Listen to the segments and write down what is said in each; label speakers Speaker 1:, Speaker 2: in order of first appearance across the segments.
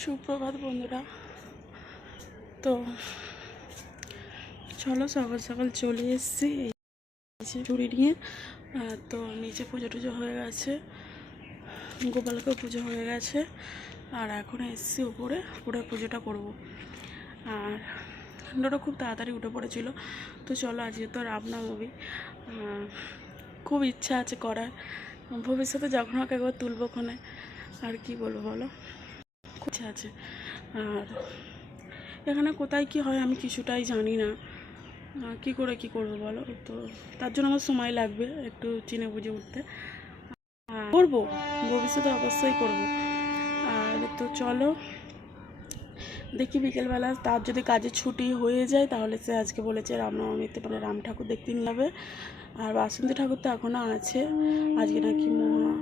Speaker 1: সুপ্রভাত বন্ধুরা। তো চলো সকাল সকাল চলে এসেছি এই চুড়ি নিয়ে। তো নিচে পুজো টুজো হয়ে গেছে, গোপালকেও পুজো হয়ে গেছে। আর এখন এসেছি উপরে উপরে পুজোটা করব। আর ঠান্ডাটা খুব তাড়াতাড়ি উঠে পড়েছিল। তো চলো আজকে তো রামনবমী। খুব ইচ্ছা আছে করার। ভবিষ্যতে যখন হোক একবার তুলবো ক্ষণে আর কি বলব বলো? ইচ্ছা আছে। আর এখানে কোথায় কি হয় আমি কিছুটাই জানি না। কি করে কি করব বলো? তো তার জন্য আমার সময় লাগবে একটু চিনে বুঝে উঠতে। করব, ভবিষ্যতে অবশ্যই করব। আর তো চলো, দেখি বিকেলবেলা তার যদি কাজে ছুটি হয়ে যায় তাহলে সে আজকে বলেছে রামনবমীতে মানে রাম ঠাকুর দেখতে নিয়ে যাবে। আর বাসন্তী ঠাকুর তো এখনও আছে। আজকে নাকি মহা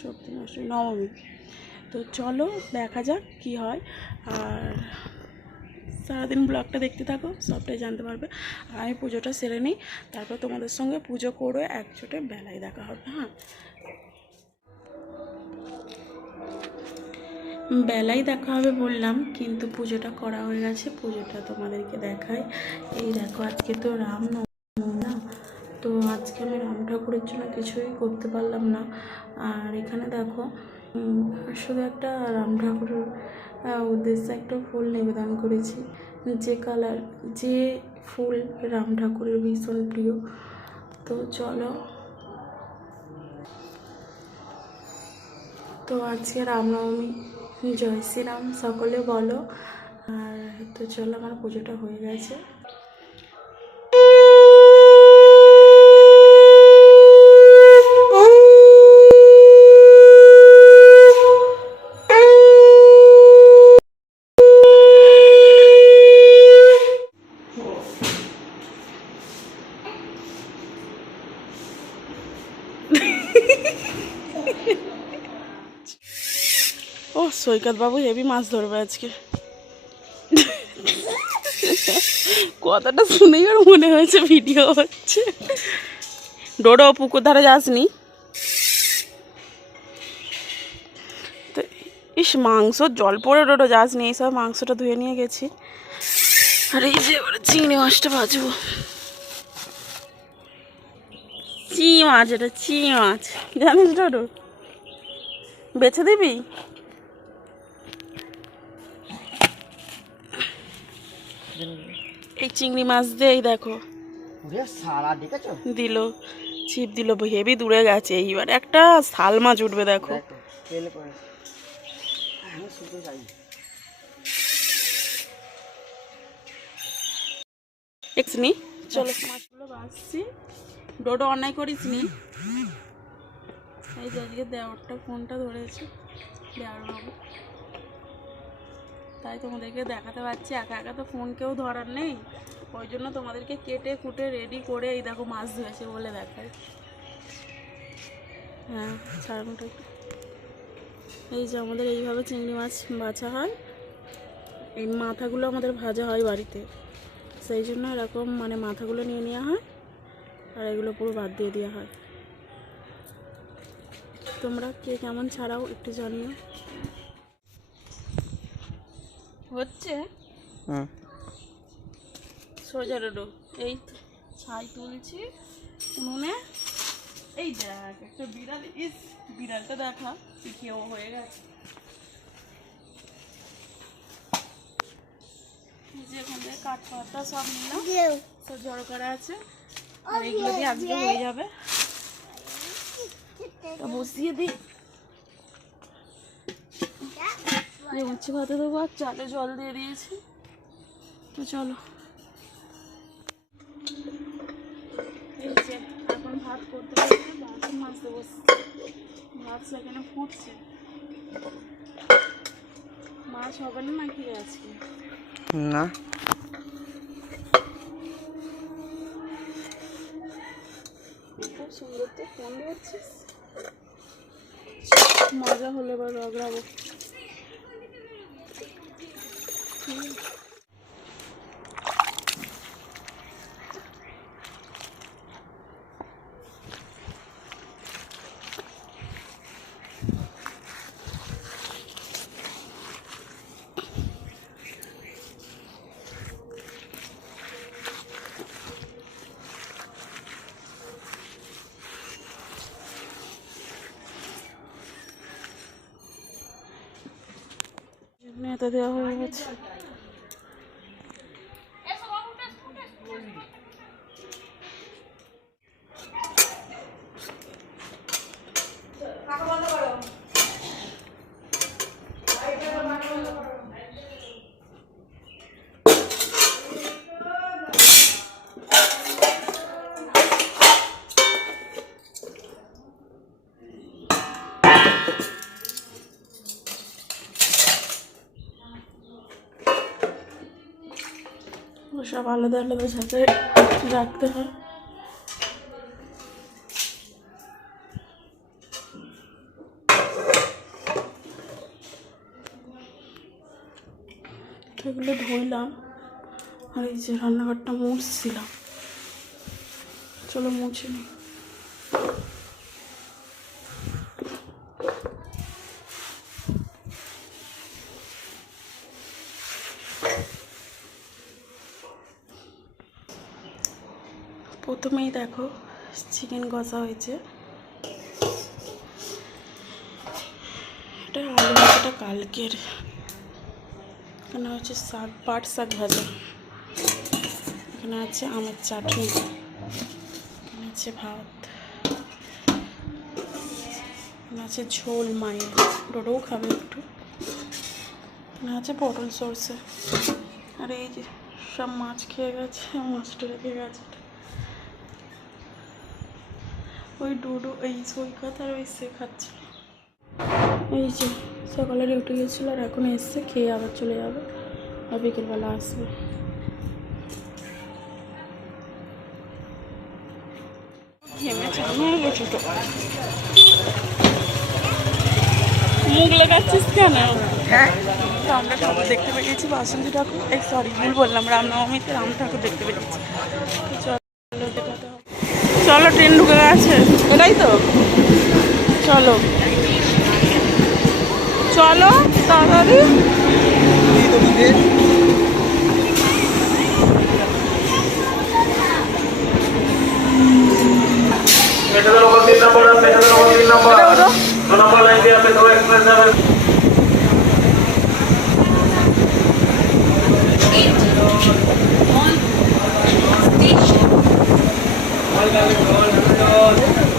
Speaker 1: সত্যি নবমী। তো চলো দেখা যাক কি হয়। আর সারাদিন ব্লগটা দেখতে থাকো, সবটাই জানতে পারবে। আমি পুজোটা সেরে নিই, তারপর তোমাদের সঙ্গে পুজো করে একচোটে বেলায় দেখা হবে হ্যাঁ? বেলায় দেখা হবে বললাম, কিন্তু পুজোটা করা হয়ে গেছে, পুজোটা তোমাদেরকে দেখাই। এই দেখো, আজকে তো রাম না, তো আজকে আমি রাম ঠাকুরের জন্য কিছুই করতে পারলাম না। আর এখানে দেখো শুধু একটা রাম ঠাকুরের উদ্দেশ্যে একটা ফুল নিবেদন করেছি। যে কালার, যে ফুল রাম ঠাকুরের ভীষণ প্রিয়। তো চলো। তো আজকে রামনবমী, জয় শ্রীরাম, সকলে বলো। আর তো চলো, আমার পুজোটা হয়ে গেছে। ও সৈকত বাবু হেভি মাছ ধরবে আজকে। কথাটা শুনেই আর মনে হয়েছে ভিডিও হচ্ছে। ডোডো, পুকুর ধারে যাসনি? তো ইস, মাংস, জল পড়ে ডোডো, যাসনি? এইসব মাংসটা ধুয়ে নিয়ে গেছি। আর এই যে চিংড়ি মাছটা ভাজবো। চি মাছ এটা চিঁ মাছ। জানিস ডোডো? বেছে দিবি? এই চিংড়ি মাছ দিয়ে এই দেখো দিল ছিপ দিল হেভি দূরে গেছে এইবার। একটা শাল মাছ উঠবে দেখো চলো মাছগুলো বাসছি ডোডো অন্যায় করিস নি। এই যে আজকে দেওয়ারটা, ফোনটা ধরেছে। দেওয়ার বাবু। তাই তোমাদেরকে দেখাতে পারছি একা একা তো ফোন কেউ ধরার নেই। ওই জন্য তোমাদেরকে কেটে কুটে রেডি করে এই দেখো মাছ ধুয়েছে বলে দেখাই হ্যাঁ ছাড়ুনটা একটু। এই যে আমাদের এইভাবে চিংড়ি মাছ বাছা হয়। এই মাথাগুলো আমাদের ভাজা হয় বাড়িতে। সেই জন্য এরকম মানে মাথাগুলো নিয়ে নেওয়া হয়। আর এগুলো পুরো বাদ দিয়ে দেওয়া হয়। তোমরা কে কেমন ছাড়াও একটু জানিও। হচ্ছে? সোজা রোডো। এই ছাই তুলছি। উনুনে। এই দেখ একটা বিড়াল। ইস বিড়ালটা দেখা কেউ হয়ে গেছে। যে কাঠ পাতা সব নিলাম। সব জড়ো করা আছে। আর এগুলো দিয়ে আজকে হয়ে যাবে। বসিয়ে দিই। উচ্ছে ভাতে দেবো আর চালে জল দিয়ে দিয়েছি। তো চলো। এখন ভাত করতে করতে বাসন মাজতে বসছি। ভাত সেখানে ফুটছে। মাছ হবে না নাকি আজকে?
Speaker 2: না
Speaker 1: খুব ফোন দিচ্ছিস মজা হলে এবার রগড়াবো নেতা দেওয়া হয়ে গেছে। সব আলাদা আলাদা জায়গায় রাখতে হয়। এগুলো ধুইলাম। আর এই যে রান্নাঘরটা মুছছিলাম। চলো মুছে নিই প্রথমেই দেখো চিকেন কষা হয়েছে। এটা আলু ভাজাটা কালকের। এখানে হচ্ছে শাক, পাট শাক ভাজা। এখানে আছে আমের চাটনি। এখানে আছে ভাত। এখানে আছে ঝোল মায়ের ডোডোও খাবে একটু। এখানে আছে পটল সরষে। আর এই যে সব মাছ খেয়ে গেছে, মাছটা রেখে গেছে। ওই ডুডু এই সৈকত আর ওই সে খাচ্ছে। এই যে সকালে উঠে গেছিল আর এখন এসছে খেয়ে আবার চলে যাবে আর বিকেলবেলা আসবে। মুখ লাগাচ্ছিস কেন?
Speaker 2: হ্যাঁ।
Speaker 1: তো আমরা ঠাকুর দেখতে পেয়েছি বাসন্তী ঠাকুর। এই সরি ভুল বললাম রামনবমীতে রাম ঠাকুর দেখতে পেয়েছি। চলো ট্রেন ঢুকে গেছে।
Speaker 2: এটাই তো।
Speaker 1: চলো। চলো তাড়াতাড়ি।
Speaker 3: মেটাদের
Speaker 2: なるほど。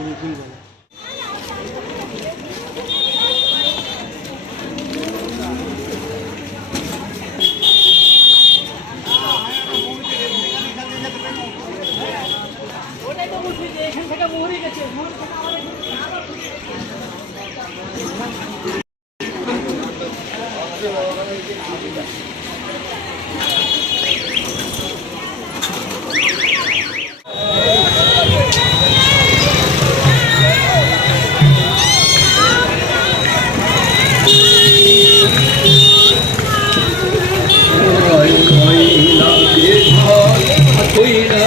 Speaker 2: আর এটা একটা ভুল ভুল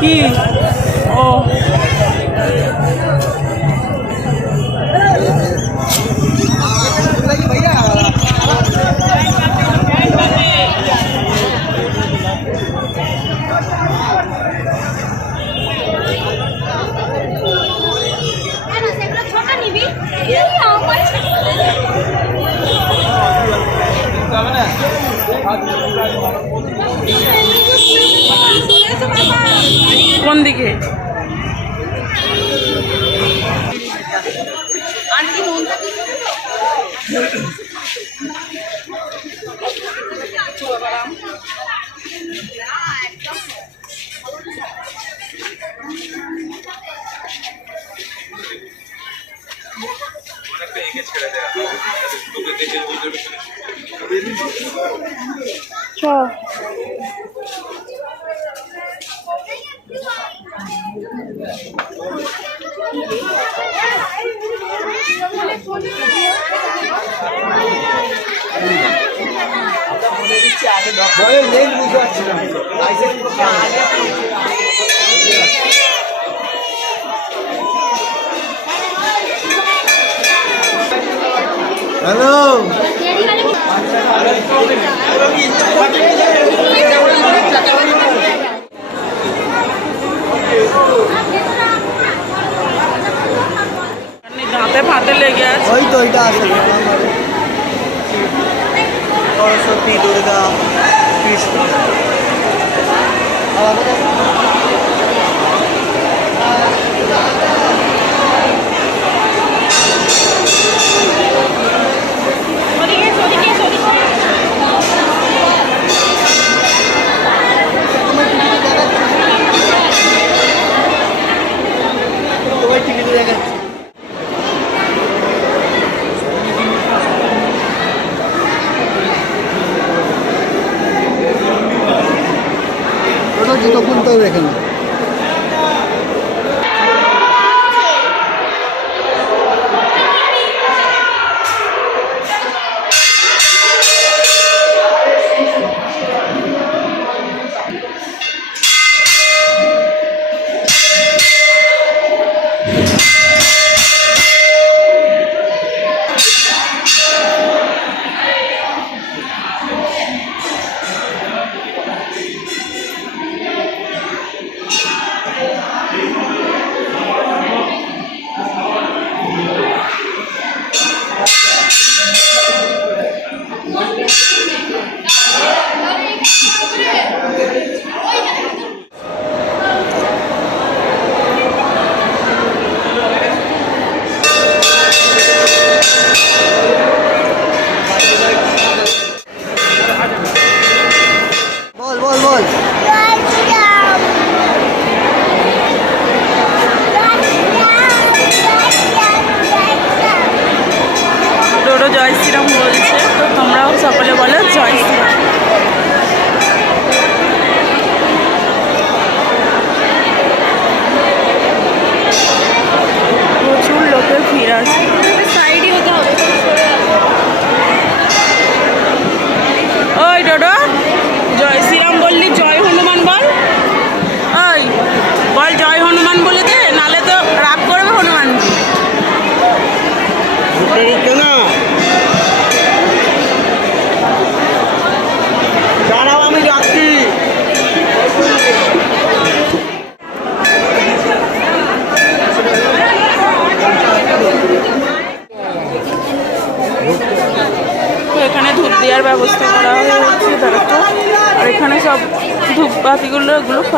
Speaker 1: কি
Speaker 4: কোন
Speaker 1: দিকে? চ
Speaker 2: হ্যালো।
Speaker 1: দাঁতে ফাঁতে লেগে আছে।
Speaker 2: ওই তো ওইটা আছে। সরস্বতী দুর্গা কৃষ্ণ। জুতো খুলতে হবে এখানে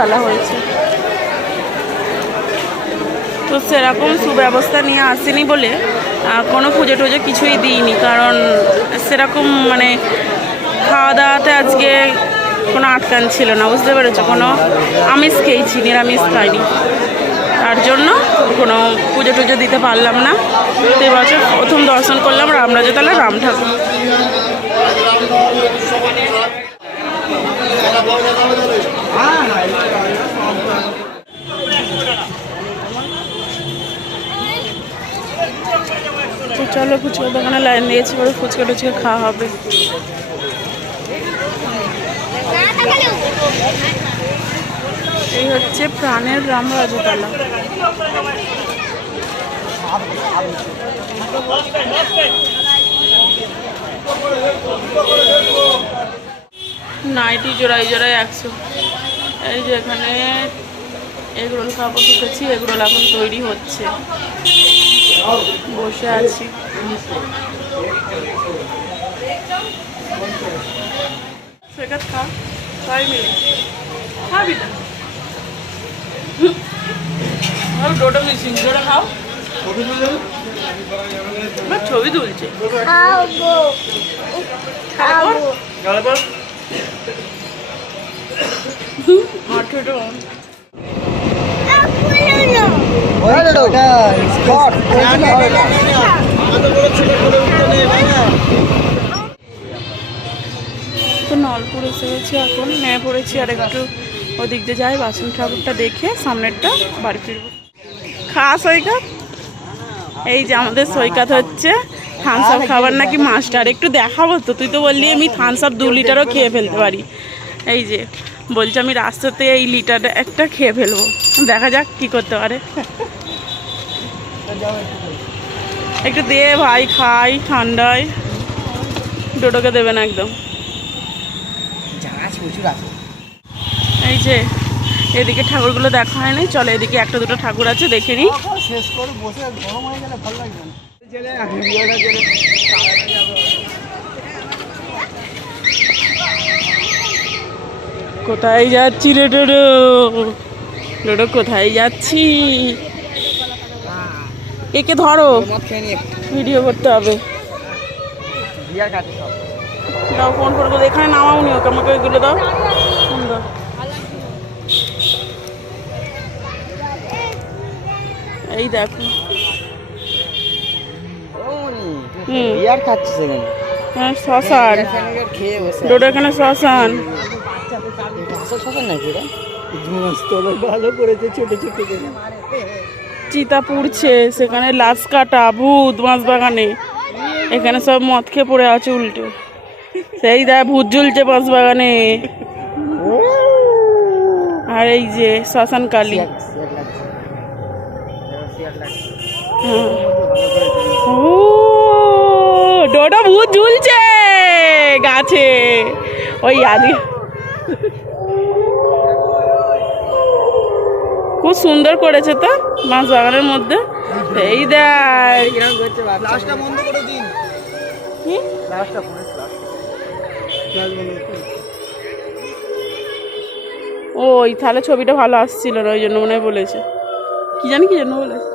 Speaker 1: ফেলা হয়েছে। তো সেরকম সুব্যবস্থা নিয়ে আসেনি বলে কোনো পুজো টুজো কিছুই দিইনি, কারণ সেরকম মানে খাওয়া দাওয়াতে আজকে কোনো আটকান ছিল না, বুঝতে পেরেছ? কোনো আমিষ খেয়েছি, নিরামিষ খাইনি। তার জন্য কোনো পুজো টুজো দিতে পারলাম না। তো এবছর প্রথম দর্শন করলাম রামরাজতলা রাম ঠাকুর। তো চলো ফুচকা দোকানে লাইন দিয়েছি, এবার ফুচকা টুচকা খাওয়া হবে। এই হচ্ছে প্রাণের রাম রাজতলা। নাইটি জোড়াই জোড়াই একশো। এই যে এখানে এগরোল খাব ঢুকেছি এগরোল এখন তৈরি হচ্ছে। বসে আছি। সেকাত খা সবাই মিলে খাবি না। আর ডোটা মিশিং ডোটা খাও। ছবি তুলছে। তো নলপুর এসে এখন নেমে পড়েছি, আর একটু ওদিক দিয়ে যাই বাসন ঠাকুরটা দেখে সামনেরটা বাড়ি ফিরবো। খাস সৈকত। এই যে আমাদের সৈকত হচ্ছে থামস আপ খাবার নাকি মাস্টার একটু দেখাবো তো, তুই তো বললি আমি থামস আপ দু লিটারও খেয়ে ফেলতে পারি। এই যে বলছে আমি রাস্তাতে এই লিটারটা একটা খেয়ে ফেলব। দেখা যাক কি করতে পারে। একটু দে ভাই খাই ঠান্ডায়। ডোডোকে দেবে না একদম। এই যে এদিকে ঠাকুরগুলো দেখা হয় নাই চলো এদিকে একটা দুটো ঠাকুর আছে দেখে নিই
Speaker 2: শেষ করে বসে গরম হয়ে গেলে ভালো লাগবে
Speaker 1: কোথায় যাচ্ছি রে ডোডো? ডোডো কোথায় যাচ্ছি? একে ধরো। ভিডিও করতে হবে। দাও ফোন ফোন করে এখানে নামাও নি ওকে আমাকে ওইগুলো দাও। এই দেখো। হুম।
Speaker 2: খাচ্ছে সেখানে
Speaker 1: হ্যাঁ শ্মশান। ডোডো এখানে শ্মশান।
Speaker 2: আসল শ্মশান নাকি এটা? ভালো করেছে ছোট ছোট করে।
Speaker 1: চিতা পুড়ছে সেখানে লাশ কাটা ভূত বাঁশ বাগানে এখানে সব মদ খেয়ে পড়ে আছে উল্টে। সেই দেখ ভূত ঝুলছে বাঁশ বাগানে আর এই যে শ্মশান কালী। ডোডা ভূত ঝুলছে গাছে। ওই আদি খুব সুন্দর করেছে তো মাছ বাগানের মধ্যে। এই দেখ ওই তাহলে ছবিটা ভালো আসছিল ওই জন্য মনে হয় বলেছে। কি জানি কি জন্য বলেছে।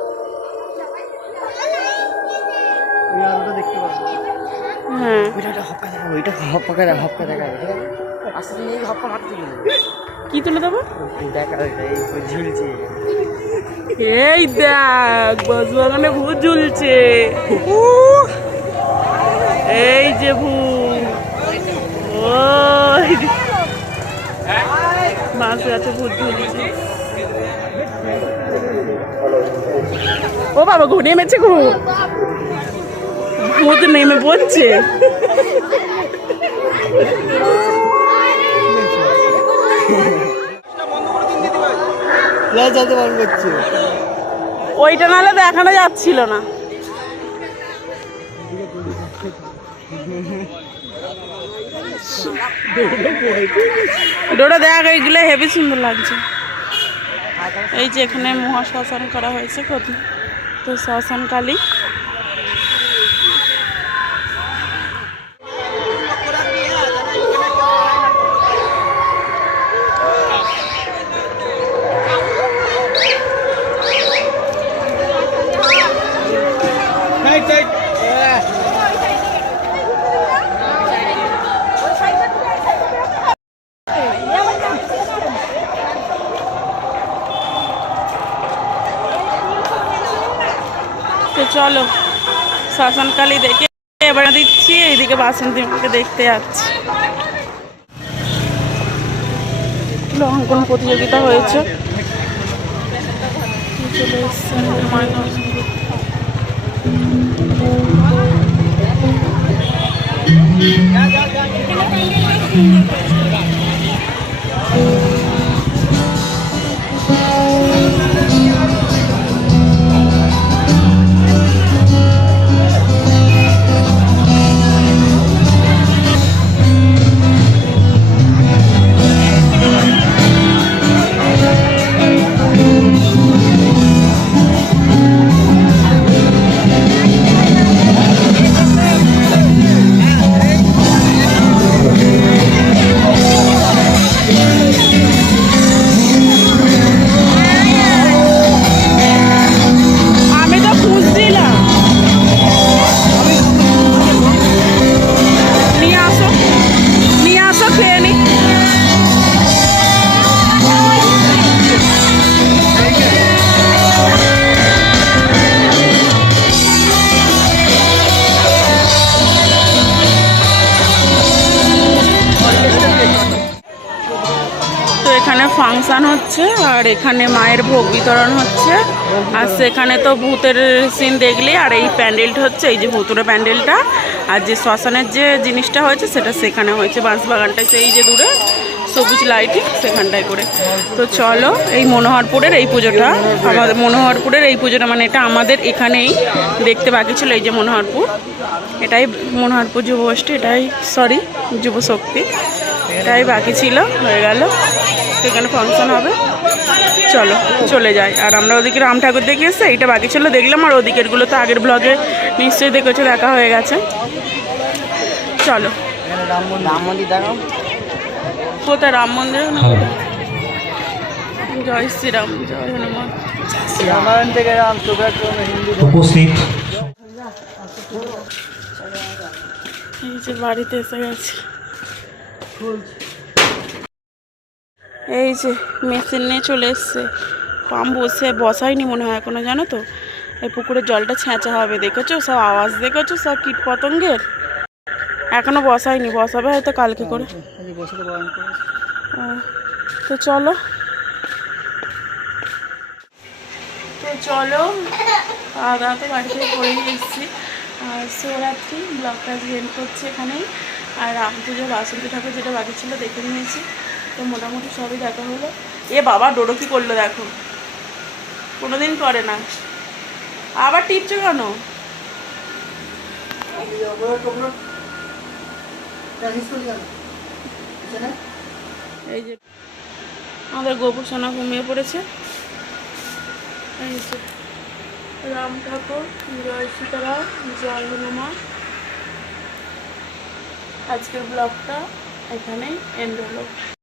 Speaker 1: হ্যাঁ।
Speaker 2: ওইটা হপকা দেখা ওইটা হপকা দেখা হপকা দেখা নিয়ে হপকা মারতে দিল
Speaker 1: কি তুলে দেবো?
Speaker 2: দেখা এই ঝুলছে।
Speaker 1: এই দেখ বাগানে ভূত ঝুলছে। এই যে ভূত। বাঁশ গাছে ভূত ঝুলছে। ও বাবা ঘু নেমেছে ঘু ভূত নেমে পড়ছে। ওইটা নাহলে দেখানো যাচ্ছিল না। ডোরা দেখ, এইগুলো হেভি সুন্দর লাগছে। এই যে এখানে মহাশ্মশান করা হয়েছে কত তো শ্মশান তো চলো শ্মশানকালী দেখে এবার দিচ্ছি, এইদিকে বাসন্তী মাকে দেখতে যাচ্ছি। অঙ্কন প্রতিযোগিতা হয়েছে। এসছে আমাদের ফাংশন হচ্ছে, আর এখানে মায়ের ভোগ বিতরণ হচ্ছে। আর সেখানে তো ভূতের সিন দেখলে, আর এই প্যান্ডেলটা হচ্ছে, এই যে ভূতুরে প্যান্ডেলটা। আর যে শ্মশানের যে জিনিসটা হয়েছে, সেটা সেখানে হয়েছে বাঁশবাগানটায় সেই যে দূরে, সবুজ লাইটিং সেখানটায় করে। তো চলো, এই মনোহরপুরের এই পুজোটা, আমাদের মনোহরপুরের এই পুজোটা মানে এটা আমাদের এখানেই দেখতে বাকি ছিল, এই যে মনোহরপুর। এটাই মনোহরপুর যুবগোষ্ঠী, এটাই সরি যুবশক্তি। এটাই বাকি ছিল, হয়ে গেল। তো এখানে ফাংশন হবে। চলো চলে যাই। আর আমরা ওদিকে রাম ঠাকুর দেখে এসে এইটা বাকি ছিল দেখলাম। আর ওদিকেরগুলো তো আগের ব্লগে নিশ্চয়ই দেখেছ দেখা হয়ে গেছে। চলো। কোথায় রাম মন্দির? জয় শ্রীরাম জয় হনুমান।
Speaker 5: উপস্থিত।
Speaker 1: বাড়িতে এসে গেছে। এই যে মেশিন নিয়ে চলে এসছে। পাম্প বসে বসাইনি মনে হয় এখনও, জানো তো? এই পুকুরের জলটা ছেঁচা হবে, দেখেছ? সব আওয়াজ দেখেছ? সব কীট পতঙ্গের এখনও বসাইনি বসাবে হয়তো কালকে করে।
Speaker 2: তো
Speaker 1: চলো। তো চলো খাওয়া দাওয়া তো বাড়ি থেকে করে এসেছি। আর শিবরাত্রি, ব্লগটা এন্ড করছি এখানেই। আর রাম পুজো, বাসন্তী ঠাকুর যেটা বাকি ছিল দেখে নিয়েছি। তো মোটামুটি সবই দেখা হলো। এ বাবা, ডোডো কি করল দেখো। কোনোদিন করে না। আবার টিপছো কেন? এই যে আমাদের গোপুর সোনা ঘুমিয়ে পড়েছে। রাম ঠাকুর, জয় সীতারাম, জয় হনুমান। আজকের ব্লগটা এখানেই এন্ড হলো।